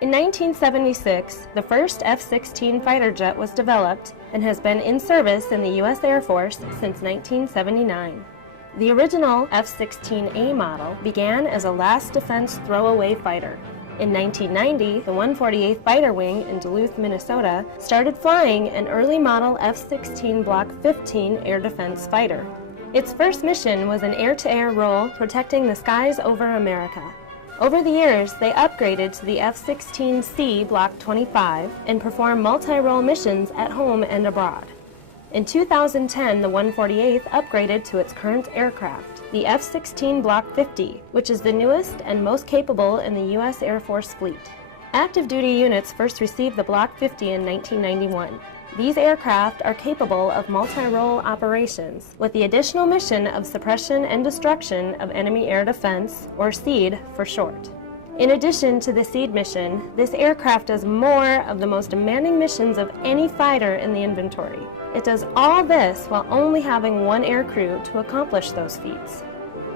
In 1976, the first F-16 fighter jet was developed and has been in service in the U.S. Air Force since 1979. The original F-16A model began as a last defense throwaway fighter. In 1990, the 148th Fighter Wing in Duluth, Minnesota, started flying an early model F-16 Block 15 air defense fighter. Its first mission was an air-to-air role protecting the skies over America. Over the years, they upgraded to the F-16C Block 25 and performed multi-role missions at home and abroad. In 2010, the 148th upgraded to its current aircraft, the F-16 Block 50, which is the newest and most capable in the U.S. Air Force fleet. Active duty units first received the Block 50 in 1991. These aircraft are capable of multi-role operations, with the additional mission of suppression and destruction of enemy air defense, or SEAD for short. In addition to the SEAD mission, this aircraft does more of the most demanding missions of any fighter in the inventory. It does all this while only having one aircrew to accomplish those feats.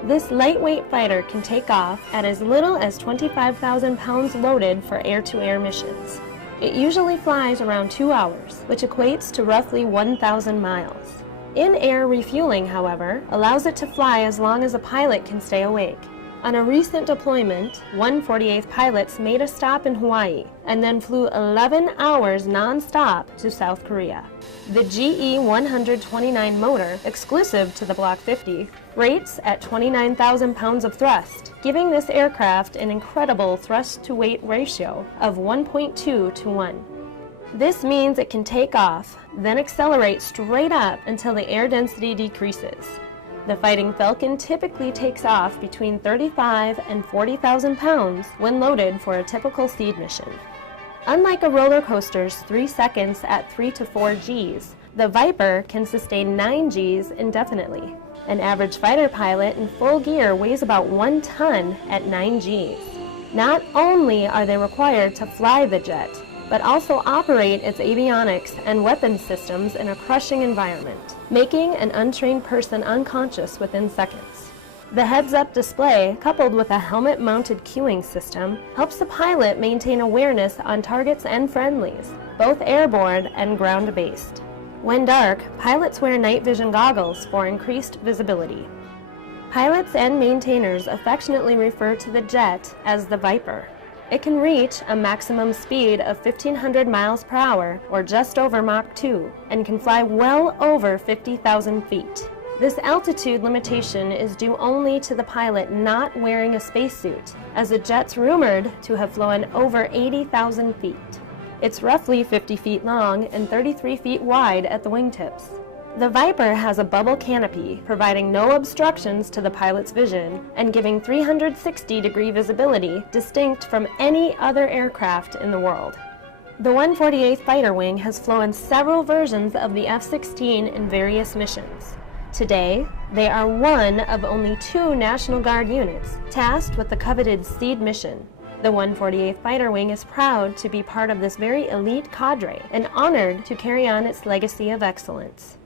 This lightweight fighter can take off at as little as 25,000 pounds loaded for air-to-air missions. It usually flies around 2 hours, which equates to roughly 1,000 miles. In-air refueling, however, allows it to fly as long as a pilot can stay awake. On a recent deployment, 148th pilots made a stop in Hawaii and then flew 11 hours non-stop to South Korea. The GE 129 motor, exclusive to the Block 50, rates at 29,000 pounds of thrust, giving this aircraft an incredible thrust-to-weight ratio of 1.2 to 1. This means it can take off, then accelerate straight up until the air density decreases. The Fighting Falcon typically takes off between 35 and 40,000 pounds when loaded for a typical SEAD mission. Unlike a roller coaster's 3 seconds at 3 to 4 Gs, the Viper can sustain 9 Gs indefinitely. An average fighter pilot in full gear weighs about 1 ton at 9 Gs. Not only are they required to fly the jet, but also operate its avionics and weapons systems in a crushing environment, making an untrained person unconscious within seconds. The heads-up display, coupled with a helmet-mounted cueing system, helps the pilot maintain awareness on targets and friendlies, both airborne and ground-based. When dark, pilots wear night vision goggles for increased visibility. Pilots and maintainers affectionately refer to the jet as the Viper. It can reach a maximum speed of 1,500 miles per hour, or just over Mach 2, and can fly well over 50,000 feet. This altitude limitation is due only to the pilot not wearing a spacesuit, as the jet's rumored to have flown over 80,000 feet. It's roughly 50 feet long and 33 feet wide at the wingtips. The Viper has a bubble canopy, providing no obstructions to the pilot's vision and giving 360-degree visibility distinct from any other aircraft in the world. The 148th Fighter Wing has flown several versions of the F-16 in various missions. Today, they are one of only 2 National Guard units tasked with the coveted SEAD mission. The 148th Fighter Wing is proud to be part of this very elite cadre and honored to carry on its legacy of excellence.